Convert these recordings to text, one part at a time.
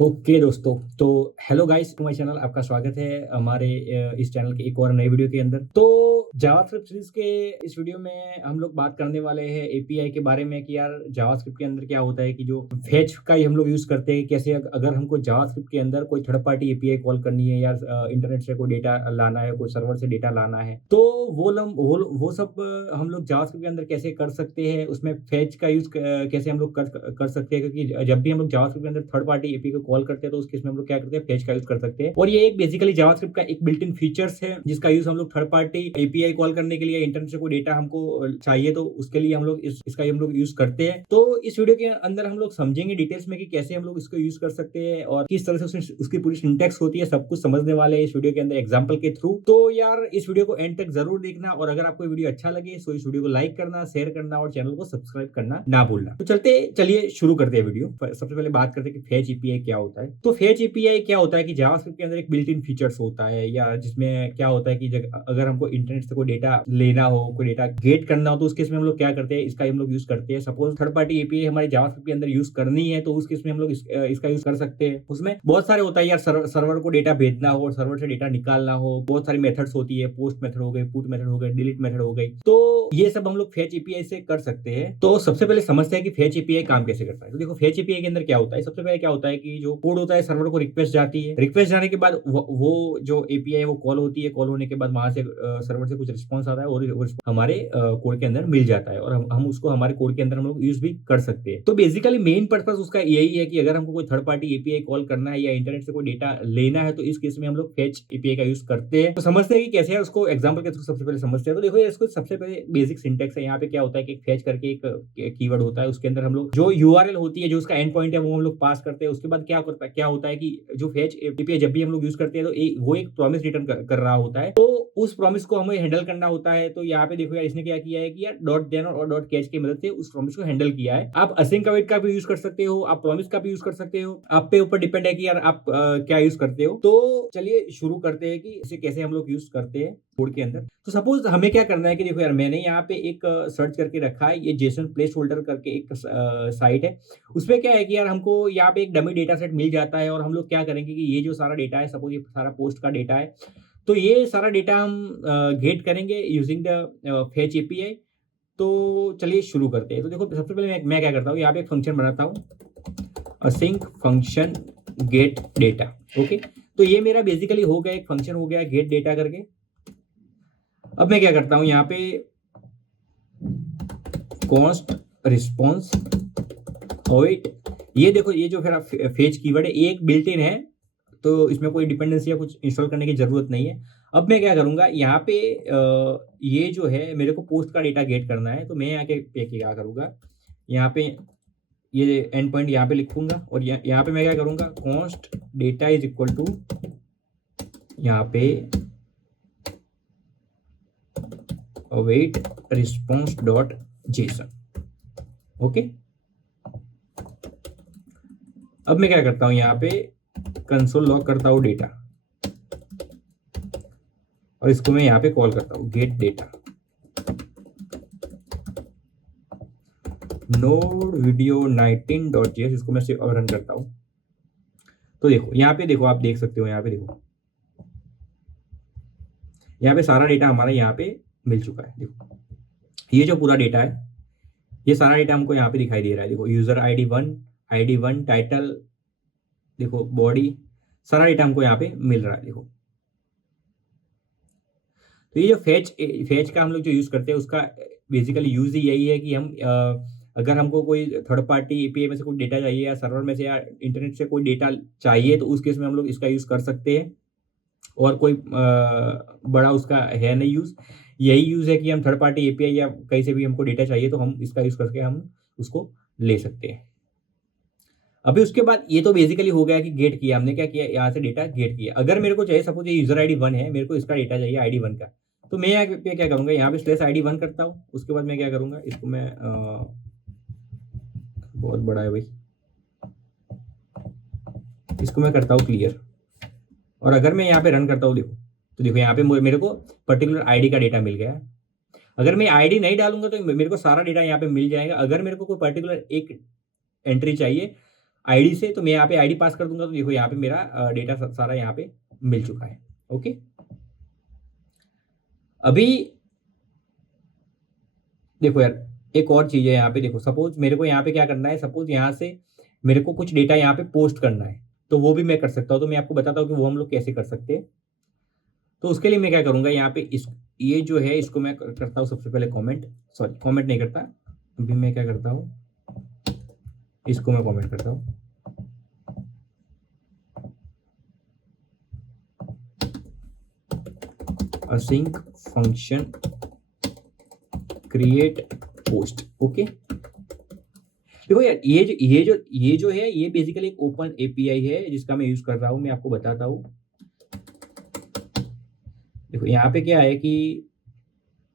Okay दोस्तों, तो hello guys to my channel. आपका स्वागत है हमारे इस चैनल के एक और नए वीडियो के अंदर। तो जावास्क्रिप्ट सीरीज के इस वीडियो में हम लोग बात करने वाले हैं एपीआई के बारे में कि यार जावास्क्रिप्ट के अंदर क्या होता है कि जो फेच का ही हम लोग यूज करते हैं। कैसे अगर हमको जावास्क्रिप्ट के अंदर कोई थर्ड पार्टी एपीआई कॉल करनी है या इंटरनेट से कोई डेटा लाना है, कोई सर्वर से डेटा लाना है, तो वो सब हम लोग जावास्क्रिप्ट के अंदर कैसे कर सकते हैं। उसमें फेच का यूज कैसे हम लोग कर सकते हैं, क्योंकि जब भी हम लोग जावास्क्रिप्ट के अंदर थर्ड पार्टी एपीआई को कॉल करते हैं तो उस केस में हम लोग क्या करते हैं, फेच का यूज कर सकते हैं। और ये एक बेसिकली जावास्क्रिप्ट का एक बिल्ट इन फीचर्स है जिसका यूज हम लोग थर्ड पार्टी एपीआई कॉल करने के लिए, इंटरनेट से कोई डेटा हमको चाहिए तो उसके लिए हम लोग इसका हम लोग यूज करते हैं। तो इस वीडियो के अंदर हम लोग समझेंगे डिटेल्स में कि कैसे हम लोग इसको यूज कर सकते हैं और किस तरह से उसकी पूरी सिंटैक्स होती है, सब कुछ समझने वाले हैं इस वीडियो के अंदर एग्जाम्पल के थ्रू। तो यार इस वीडियो को एंड तक जरूर देखना, और अगर आपको वीडियो अच्छा लगे तो इस वीडियो को लाइक करना, शेयर करना और चैनल को सब्सक्राइब करना ना भूलना। तो चलिए शुरू करते हैं वीडियो। सबसे पहले बात करते हैं कि फेच एपीआई क्या होता है। तो फेच एपीआई क्या होता है कि जावास्क्रिप्ट के अंदर एक बिल्ट इन फीचर्स होता है, या जिसमें क्या होता है कि अगर हमको इंटरनेट से कोई डेटा लेना हो, कोई डेटा गेट करना हो, तो उस केस में हम लोग क्या करते हैं, इसका हम लोग यूज करते हैं। सपोज थर्ड पार्टी एपीआई हमारे जावास्क्रिप्ट के अंदर यूज करनी है तो उस केस में हम लोग इसका यूज कर सकते हैं। उसमें बहुत सारे होता है यार, सर्वर को डेटा भेजना हो और सर्वर से डेटा निकालना हो, बहुत सारी मेथड्स होती है। पोस्ट मेथड हो गई, पुट मेथड हो गई, डिलीट मेथड हो गई, तो ये सब हम लोग फेच एपीआई से कर सकते हैं। तो सबसे पहले समझते हैं कि फेच एपीआई काम कैसे करता है। तो देखो फेच एपीआई के अंदर क्या होता है, सबसे पहले क्या होता है कि जो कोड होता है सर्वर को रिक्वेस्ट जाती है, रिक्वेस्ट जाने के बाद वो जो एपीआई वो कॉल होती है, कॉल होने के बाद वहां से सर्वर से कुछ रिस्पॉन्स आता है और हमारे कोड के अंदर मिल जाता है, और हम उसको हमारे कोड के अंदर हम लोग यूज भी कर सकते हैं। तो बेसिकली मेन पर्पस उसका यही है कि अगर हमको कोई थर्ड पार्टी एपीआई कॉल करना है या इंटरनेट से कोई डेटा लेना है तो इस केस में हम लोग फेच एपीआई का यूज करते हैं। तो समझते हैं कि कैसे है, उसको एग्जांपल के थ्रू सबसे पहले समझते हैं। तो देखो इसको सबसे पहले बेसिक सिंटेक्स है। यहाँ पे क्या होता है कि फेच करके एक कीवर्ड होता है, उसके अंदर हम लोग जो यूआरएल होती है, जो उसका एंड पॉइंट है, वो हम लोग पास करते हैं। उसके बाद क्या होता है कि जो फेच एपीआई जब भी हम लोग यूज करते हैं तो वो एक प्रॉमिस रिटर्न कर रहा होता है, तो उस प्रॉमिस को हमें हैंडल करना होता है। तो यहाँ पे देखो यार इसने क्या किया है कि यार डॉट देन और डॉट कैच की मदद से उस प्रॉमिस को हैंडल किया है। आप असिंक अवेट का भी यूज कर सकते हो, आप प्रॉमिस का भी यूज कर सकते हो, आप पे ऊपर डिपेंड है कि यार आप क्या यूज करते हो। तो चलिए शुरू करते हैं कि इसे कैसे हम लोग यूज करते हैं कोड के अंदर। तो सपोज हमें क्या करना है कि देखो यार मैंने यहाँ पे एक सर्च करके रखा है, ये जेसन प्लेस होल्डर करके एक साइट है। उसमें क्या है कि यार हमको यहाँ पे एक डमी डेटा सेट मिल जाता है, और हम लोग क्या करेंगे कि ये जो सारा डेटा है, सपोज ये सारा पोस्ट का डेटा है, तो ये सारा डेटा हम गेट करेंगे यूजिंग द फेच एपीआई। तो चलिए शुरू करते हैं। तो देखो सबसे पहले मैं क्या करता हूँ, यहाँ पे एक फंक्शन बनाता हूँ, async function gate data. Okay, तो ये मेरा बेसिकली हो गया, एक फंक्शन हो गया गेट डेटा करके। अब मैं क्या करता हूँ, यहाँ पे कॉन्स्ट रिस्पॉन्स अवेट, ये देखो ये जो फिर फेच कीवर्ड है, ये एक बिल्ट इन है, तो इसमें कोई डिपेंडेंसी या कुछ इंस्टॉल करने की जरूरत नहीं है। अब मैं क्या करूंगा, यहाँ पे ये जो है मेरे को पोस्ट का डेटा गेट करना है, तो मैं यहाँ पे क्या करूंगा, यहाँ पे ये एंड पॉइंट यहाँ पे लिखूंगा, और यहाँ पे मैं क्या करूंगा, const data is equal to यहाँ पे await response dot JSON. Okay, अब मैं क्या करता हूं, यहाँ पे कंसोल लॉग करता हूं डेटा, और इसको मैं यहाँ पे कॉल करता हूं gate data node video 19.js, इसको मैं सिर्फ रन करता हूं। तो देखो यहाँ पे, देखो आप देख सकते हो, यहाँ पे देखो, यहाँ पे सारा डेटा हमारा यहाँ पे मिल चुका है। देखो ये जो पूरा डेटा है, ये सारा डेटा हमको यहाँ पे दिखाई दे रहा है। देखो यूजर ID 1 टाइटल, देखो बॉडी, सारा डेटा हमको यहाँ पे मिल रहा है। देखो तो ये जो फेच का हम लोग जो यूज करते हैं, उसका बेसिकली यूज ही यही है कि हम अगर हमको कोई थर्ड पार्टी एपीआई में से कोई डेटा चाहिए, या सर्वर में से या इंटरनेट से कोई डेटा चाहिए, तो उस केस में हम लोग इसका यूज कर सकते हैं। और कोई बड़ा उसका है नहीं यूज, यही यूज है कि हम थर्ड पार्टी एपीआई या कहीं से भी हमको डेटा चाहिए तो हम इसका यूज करके हम उसको ले सकते हैं। अभी उसके बाद ये तो बेसिकली हो गया कि गेट किया हमने, क्या किया, यहाँ से डेटा गेट किया। अगर मेरे को चाहिए, सपोज ये यूजर ID 1 है, मेरे को इसका डेटा चाहिए ID 1 का, तो मैं यहाँ पे क्या करूंगा, यहाँ पे स्लैश ID 1 करता हूँ। उसके बाद मैं क्या करूंगा, इसको मैं बहुत बड़ा है भाई, इसको मैं करता हूँ क्लियर, और अगर मैं यहाँ पे रन करता हूँ, देखो तो देखो यहाँ पे मेरे को पर्टिकुलर आईडी का डेटा मिल गया। अगर मैं आईडी नहीं डालूंगा तो मेरे को सारा डेटा यहाँ पे मिल जाएगा। अगर मेरे को कोई पर्टिकुलर एक एंट्री चाहिए आईडी से, तो मैं यहाँ पे आईडी पास कर दूंगा, तो देखो यहाँ पे मेरा डेटा सारा यहाँ पे मिल चुका है। ओके, अभी देखो यार, एक और चीज है यहाँ पे। देखो सपोज मेरे को यहाँ पे क्या करना है, सपोज यहाँ से मेरे को कुछ डेटा यहाँ पे पोस्ट करना है, तो वो भी मैं कर सकता हूँ। तो मैं आपको बताता हूँ कि वो हम लोग कैसे कर सकते हैं। तो उसके लिए मैं क्या करूंगा, यहाँ पे इस ये जो है इसको मैं करता हूँ सबसे पहले कमेंट, सॉरी कमेंट नहीं करता, अभी मैं क्या करता हूँ, इसको मैं कमेंट करता हूँ। async function create post. Okay, देखो यार, ये जो है ये बेसिकली एक ओपन एपीआई है जिसका मैं यूज कर रहा हूँ। मैं आपको बताता हूँ। देखो यहाँ पे क्या है कि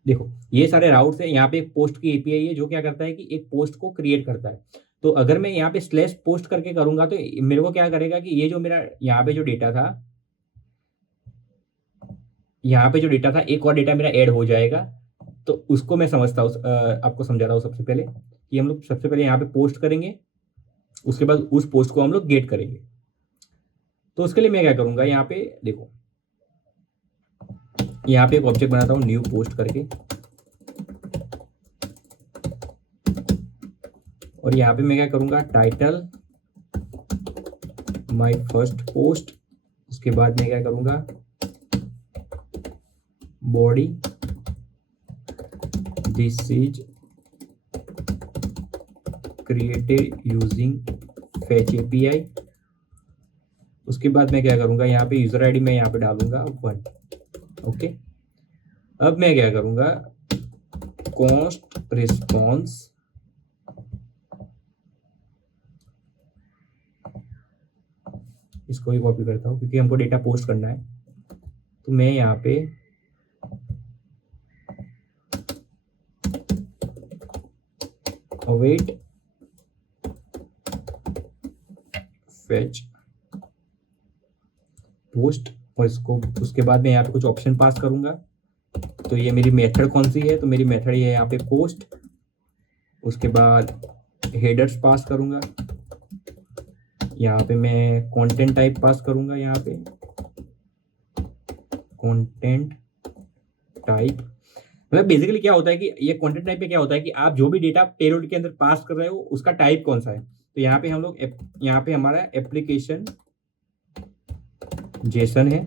देखो ये सारे राउट्स हैं, यहाँ पे एक पोस्ट की एपीआई है जो क्या करता है कि एक पोस्ट को क्रिएट करता है। तो अगर मैं यहाँ पे स्लैश पोस्ट करके करूंगा तो मेरे को क्या करेगा कि ये जो मेरा यहाँ पे जो डेटा था, यहाँ पे जो डेटा था एक और डेटा मेरा ऐड हो जाएगा। तो उसको मैं समझता हूँ, आपको समझा रहा हूँ सबसे पहले कि हम लोग सबसे पहले यहाँ पे पोस्ट करेंगे, उसके बाद उस पोस्ट को हम लोग गेट करेंगे। तो उसके लिए मैं क्या करूंगा, यहाँ पे देखो, यहाँ पे एक ऑब्जेक्ट बनाता हूँ न्यू पोस्ट करके, और यहाँ पे मैं क्या करूंगा, टाइटल माय फर्स्ट पोस्ट। उसके बाद मैं क्या करूंगा, body this is created using fetch API. उसके बाद मैं क्या करूंगा, यहाँ पे यूजर आईडी मैं यहाँ पे डालूंगा 1। ओके, अब मैं क्या करूंगा, कॉस्ट रिस्पॉन्स इसको भी कॉपी करता हूँ क्योंकि हमको डेटा पोस्ट करना है। तो मैं यहाँ पे अवेट फेच पोस्ट, और इसको उसके बाद मैं यहाँ पे कुछ ऑप्शन पास करूंगा। तो ये मेरी मेथड कौन सी है, तो मेरी मेथड ये है यहाँ पे पोस्ट। उसके बाद हेडर्स पास करूंगा, यहाँ पे मैं कंटेंट टाइप पास करूंगा, यहाँ पे कंटेंट टाइप। मतलब बेसिकली क्या होता है कि ये कंटेंट टाइप पे क्या होता है कि आप जो भी डेटा पेलोड के अंदर पास कर रहे हो उसका टाइप कौन सा है। तो यहाँ पे हम लोग यहाँ पे हमारा एप्लीकेशन जेसन है,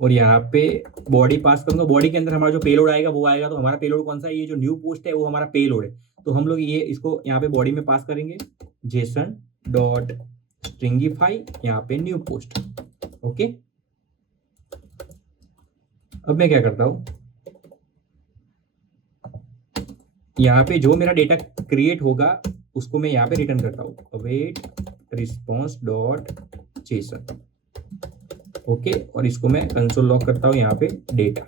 और यहाँ पे बॉडी पास करूंगा। बॉडी के अंदर हमारा जो पेलोड आएगा वो आएगा। तो हमारा पेलोड कौन सा है, ये जो न्यू पोस्ट है वो हमारा पेलोड है। तो हम लोग ये इसको यहाँ पे बॉडी में पास करेंगे जेसन डॉट स्ट्रिंगिफाई, यहाँ पे न्यू पोस्ट। ओके, अब मैं क्या करता हूं, यहाँ पे जो मेरा डेटा क्रिएट होगा उसको मैं यहाँ पे रिटर्न करता हूँ, await response dot JSON. Okay, और इसको मैं कंसोल लॉग करता हूँ यहाँ पे डेटा।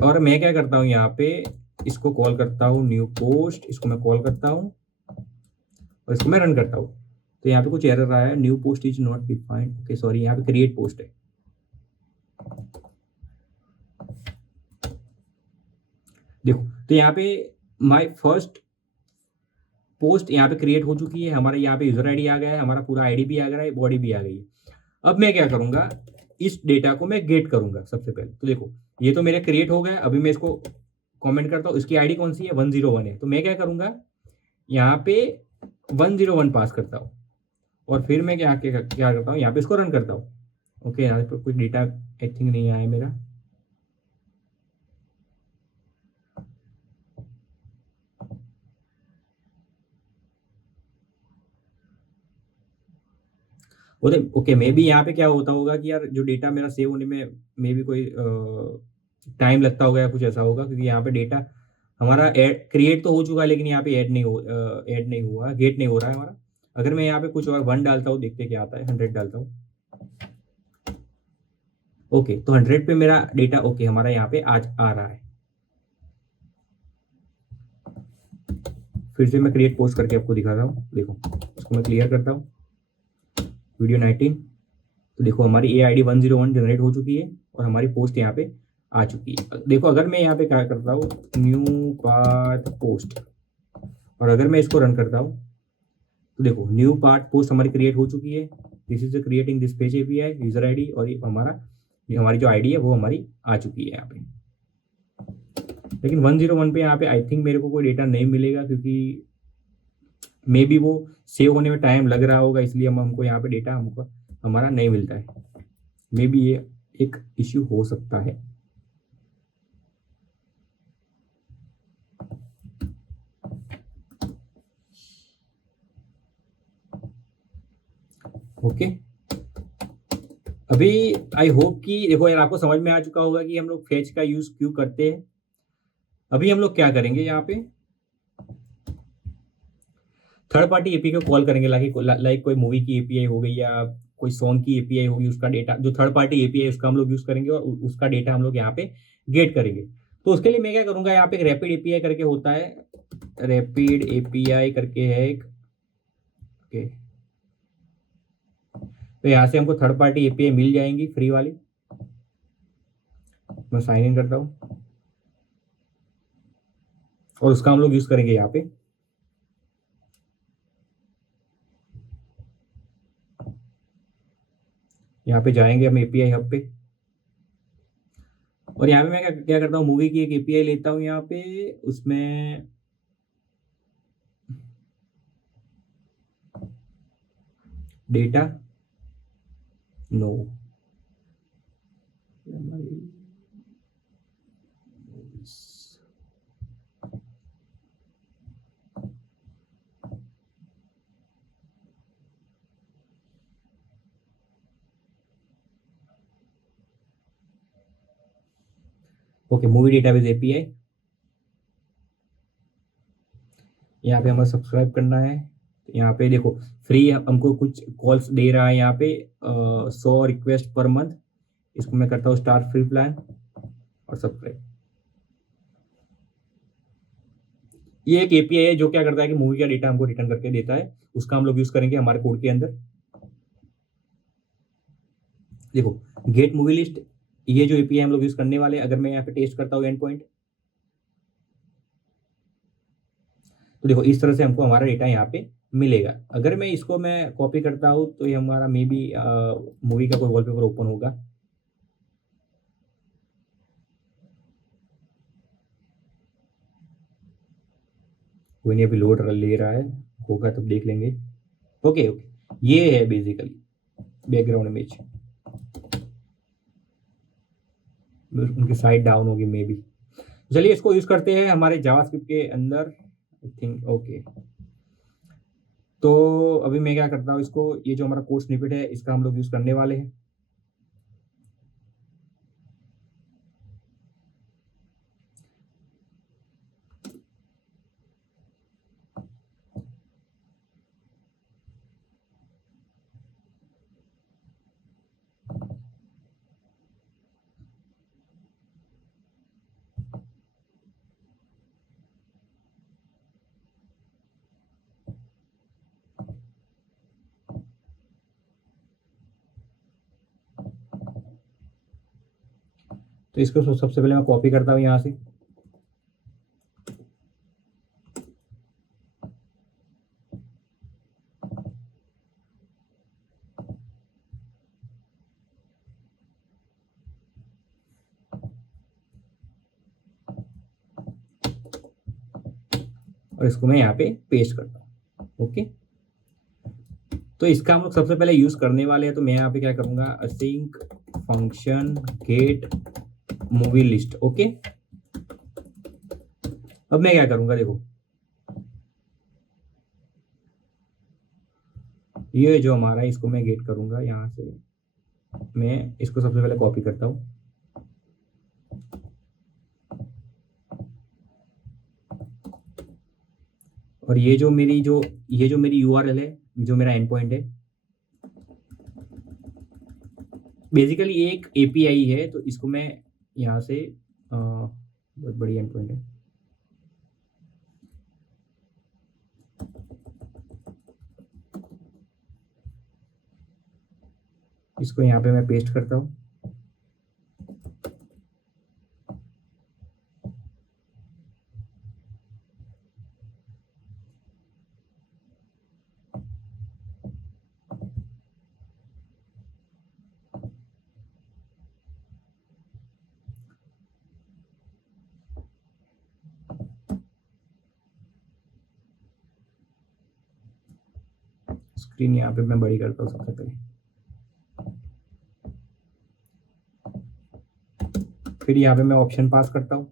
और मैं क्या करता हूँ, यहाँ पे इसको कॉल करता हूँ न्यू पोस्ट, इसको मैं कॉल करता हूँ और इसको मैं रन करता हूँ। तो यहाँ पे कुछ एरर आया है, new post is not defined. Okay sorry, यहाँ पे क्रिएट पोस्ट है। देखो, तो यहाँ पे माय फर्स्ट पोस्ट यहाँ पे क्रिएट हो चुकी है। हमारा यहाँ पे यूजर आईडी आ गया है, हमारा पूरा आईडी भी आ गया है, बॉडी भी आ गई है। अब मैं क्या करूंगा, इस डेटा को मैं गेट करूंगा सबसे पहले। तो देखो ये तो मेरा क्रिएट हो गया। अभी मैं इसको कमेंट करता हूँ, इसकी आईडी कौन सी है, 101 है। तो मैं क्या करूंगा, यहाँ पे 101 पास करता हूँ, और फिर मैं क्या करता हूँ, यहाँ पे इसको रन करता हूँ। ओके, यहाँ पे कुछ डेटा आई थिंक नहीं आया मेरा। ओके, मे बी यहाँ पे क्या होता होगा कि यार जो डेटा मेरा सेव होने में मे बी कोई टाइम लगता होगा या कुछ ऐसा होगा, क्योंकि यहाँ पे डेटा हमारा क्रिएट तो हो चुका है लेकिन यहाँ पे ऐड नहीं हुआ, गेट नहीं हो रहा है हमारा। अगर मैं यहाँ पे कुछ और 1 डालता हूँ, देखते क्या आता है, 100 डालता हूँ। ओके, तो 100 पे मेरा डेटा ओके हमारा यहाँ पे आज आ रहा है। फिर से मैं क्रिएट पोस्ट करके आपको दिखा रहा हूँ। देखो इसको मैं क्लियर करता हूँ, वीडियो 19। तो देखो हमारी ये आईडी 101 जनरेट हो चुकी है और हमारी पोस्ट यहाँ पे आ चुकी है। देखो अगर मैं यहाँ पे क्या करता हूँ, न्यू पाथ पोस्ट, और अगर मैं इसको रन करता हूँ तो देखो न्यू पार्ट पोस्ट हमारी क्रिएट हो चुकी है। This is creating this page API user ID, और ये हमारी जो आईडी है वो हमारी आ चुकी है यहाँ पे। लेकिन 101 पे यहाँ पे आई थिंक मेरे को कोई डेटा नहीं मिलेगा, क्योंकि मे बी वो सेव होने में टाइम लग रहा होगा, इसलिए हमको यहाँ पे डेटा हमको हमारा नहीं मिलता है। मे बी ये एक इश्यू हो सकता है। ओके, अभी आई होप कि देखो यार आपको समझ में आ चुका होगा कि हम लोग फेच का यूज क्यों करते हैं। अभी हम लोग क्या करेंगे, यहाँ पे थर्ड पार्टी एपीआई को कॉल करेंगे, लाइक कोई मूवी की एपीआई हो गई या कोई सॉन्ग की एपीआई होगी, उसका डेटा जो थर्ड पार्टी एपीआई उसका हम लोग यूज करेंगे और उसका डेटा हम लोग यहाँ पे गेट करेंगे। तो उसके लिए मैं क्या करूंगा, यहाँ पे एक रैपिड एपीआई करके होता है, रैपिड एपीआई करके है एक। ओके, तो यहाँ से हमको थर्ड पार्टी एपीआई मिल जाएंगी फ्री वाली। मैं साइन इन करता हूँ और उसका हम लोग यूज करेंगे यहाँ पे। यहाँ पे जाएंगे हम एपीआई हब पे, और यहाँ पे मैं क्या क्या करता हूँ, मूवी की एक एपीआई लेता हूँ यहाँ पे, उसमें डेटा नो ओके, मूवी डेटाबेस एपीआई। यहाँ पे हमें सब्सक्राइब करना है। यहाँ पे देखो फ्री हमको कुछ कॉल्स दे रहा है यहाँ पे 100 रिक्वेस्ट पर मंथ। इसको मैं करता हूँ स्टार्ट फ्री प्लान और सब्सक्राइब। ये एक एपीआई है जो क्या करता है कि मूवी का डेटा हमको रिटर्न करके देता है, उसका हम लोग यूज करेंगे हमारे कोड के अंदर। देखो गेट मूवी लिस्ट, ये जो एपीआई हम लोग यूज करने वाले, अगर मैं यहाँ पे टेस्ट करता हूँ एंड पॉइंट, तो देखो इस तरह से हमको हमारा डेटा यहाँ पे मिलेगा। अगर मैं इसको मैं कॉपी करता हूँ तो ये हमारा मे बी मूवी का कोई वॉलपेपर ओपन होगा। कोई नहीं, अभी लोड ले रहा है, होगा तब देख लेंगे। ओके ओके, ये है बेसिकली बैकग्राउंड इमेज। उनकी साइड डाउन होगी मे बी। चलिए इसको यूज करते हैं हमारे जावास्क्रिप्ट के अंदर, आई थिंक। ओके, तो अभी मैं क्या करता हूँ, इसको ये जो हमारा कोड स्निपेट है इसका हम लोग यूज करने वाले हैं। तो इसको सबसे पहले मैं कॉपी करता हूँ यहाँ से, और इसको मैं यहाँ पे पेस्ट करता हूँ। ओके, तो इसका हम लोग सबसे पहले यूज करने वाले हैं, तो मैं यहाँ पे क्या करूंगा, async function get movie list. Okay, अब मैं क्या करूंगा, देखो ये जो हमारा है इसको मैं गेट करूंगा यहाँ से। मैं इसको सबसे पहले कॉपी करता हूँ, और ये जो मेरी यूआरएल है, जो मेरा एंड पॉइंट है, बेसिकली एक एपीआई है, तो इसको मैं यहाँ से बहुत बड़ी एंड पॉइंट है, इसको यहाँ पे मैं पेस्ट करता हूँ। स्क्रीन यहाँ पे मैं बड़ी करता हूँ सबसे पहले, फिर यहाँ पे मैं ऑप्शन पास करता हूँ,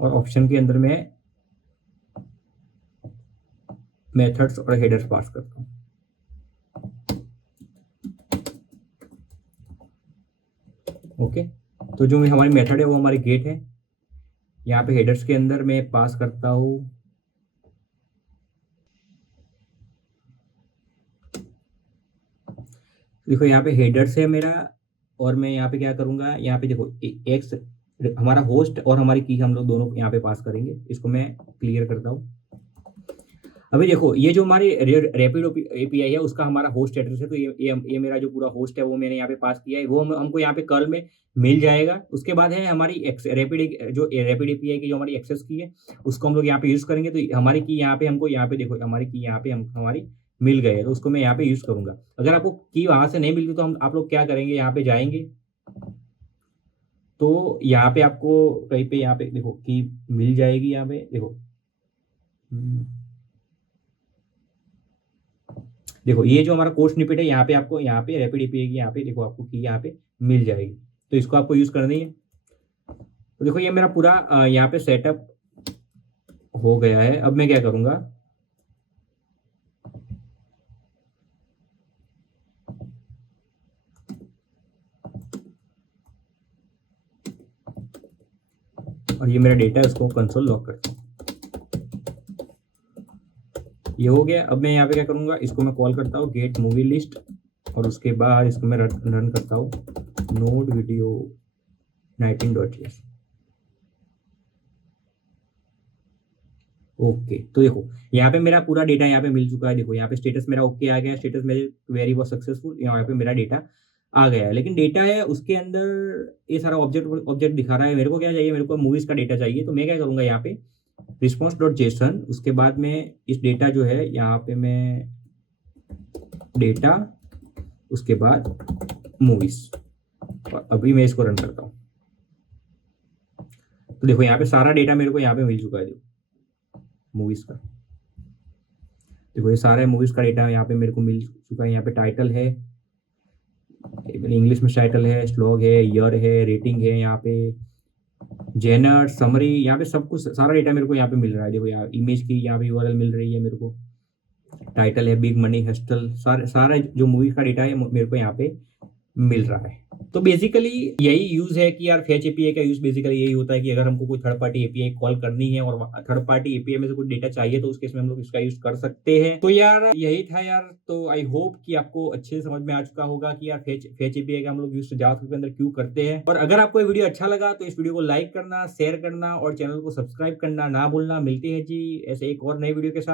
और ऑप्शन के अंदर मैं मेथड्स और हेडर्स पास करता हूँ। ओके, तो जो हमारी मेथड है वो हमारी गेट है। यहाँ पे हेडर्स के अंदर मैं पास करता हूँ देखो यहाँ पे हेडर्स है मेरा, और मैं यहाँ पे क्या करूँगा, यहाँ पे देखो एक्स हमारा होस्ट और हमारी की हम लोग दोनों यहाँ पे पास करेंगे। इसको मैं क्लियर करता हूँ। अभी देखो ये जो हमारी रैपिड एपीआई है उसका हमारा होस्ट एड्रेस है, तो ये मेरा जो पूरा होस्ट है वो मैंने यहाँ पे पास किया है, वो हमको यहाँ पे कर्ल में मिल जाएगा। उसके बाद है हमारी रैपिड एपीआई की जो हमारी एक्सेस की है उसको हम लोग यहाँ पे यूज करेंगे। तो हमारी की यहाँ पे हमको यहाँ पे देखो हमारी की यहाँ पे हमारी मिल गए, तो उसको मैं यहाँ पे यूज करूंगा। अगर आपको की वहां से नहीं मिलती तो आप लोग क्या करेंगे, यहाँ पे जाएंगे तो यहाँ पे आपको कहीं पे यहाँ पे देखो की मिल जाएगी। यहाँ पे देखो देखो ये जो हमारा कोड स्निपेट है यहाँ पे आपको यहाँ पे रैपिड एपीआई की यहाँ पे देखो आपको की यहाँ पे मिल जाएगी, तो इसको आपको यूज करनी है। तो देखो ये मेरा पूरा यहाँ पे सेटअप हो गया है। अब मैं क्या करूंगा, और ये मेरा डेटा है उसको कंसोल लॉक करता हूँ। ये हो गया। अब मैं यहाँ पे क्या करूंगा, इसको मैं कॉल करता हूँ गेट मूवी लिस्ट, और उसके बाद इसको मैं रन करता हूँ नोड वीडियो 19.js। ओके, तो देखो यहाँ पे मेरा पूरा डेटा यहाँ पे मिल चुका है। देखो यहाँ पे स्टेटस मेरा ओके आ गया, स्टेटस मेरे वेरी वॉज सक्सेसफुल, यहाँ पे मेरा डेटा आ गया है। लेकिन डेटा है उसके अंदर ये सारा ऑब्जेक्ट दिखा रहा है। मेरे को क्या चाहिए, मेरे को मूवीज का डेटा चाहिए। तो मैं क्या करूंगा, यहाँ पे response.json, उसके बाद में इस डेटा जो है यहाँ पे मैं डेटा, उसके बाद मूवीज, और अभी मैं इसको रन करता हूँ। तो देखो यहाँ पे सारा डेटा मेरे को यहाँ पे मिल चुका है। देखो मूवीज का, देखो ये सारा मूवीज का डेटा यहाँ पे मेरे को मिल चुका है। यहाँ पे टाइटल है, इंग्लिश में टाइटल है, स्लॉग है, ईयर है, रेटिंग है, यहाँ पे जेनर, समरी, यहाँ पे सब कुछ सारा डेटा मेरे को यहाँ पे मिल रहा है। देखो यहाँ इमेज की यहाँ पे यूआरएल मिल रही है मेरे को, टाइटल है, बिग मनी हस्टल, सारा जो मूवी का डेटा है मेरे को यहाँ पे मिल रहा है। तो बेसिकली यही यूज है कि यार फेच एपीआई का यूज बेसिकली यही होता है कि अगर हमको कोई थर्ड पार्टी एपीआई कॉल करनी है और थर्ड पार्टी एपीआई में से कुछ डेटा चाहिए तो उस केस में हम लोग इसका यूज कर सकते हैं। तो यार यही था यार। तो आई होप कि आपको अच्छे से समझ में आ चुका होगा कि यार फेच एपीआई का हम लोग यूज जावास्क्रिप्ट के अंदर क्यों करते हैं। और अगर आपको ये वीडियो अच्छा लगा तो इस वीडियो को लाइक करना, शेयर करना और चैनल को सब्सक्राइब करना ना भूलना। मिलते हैं जी ऐसे एक और नई वीडियो के साथ।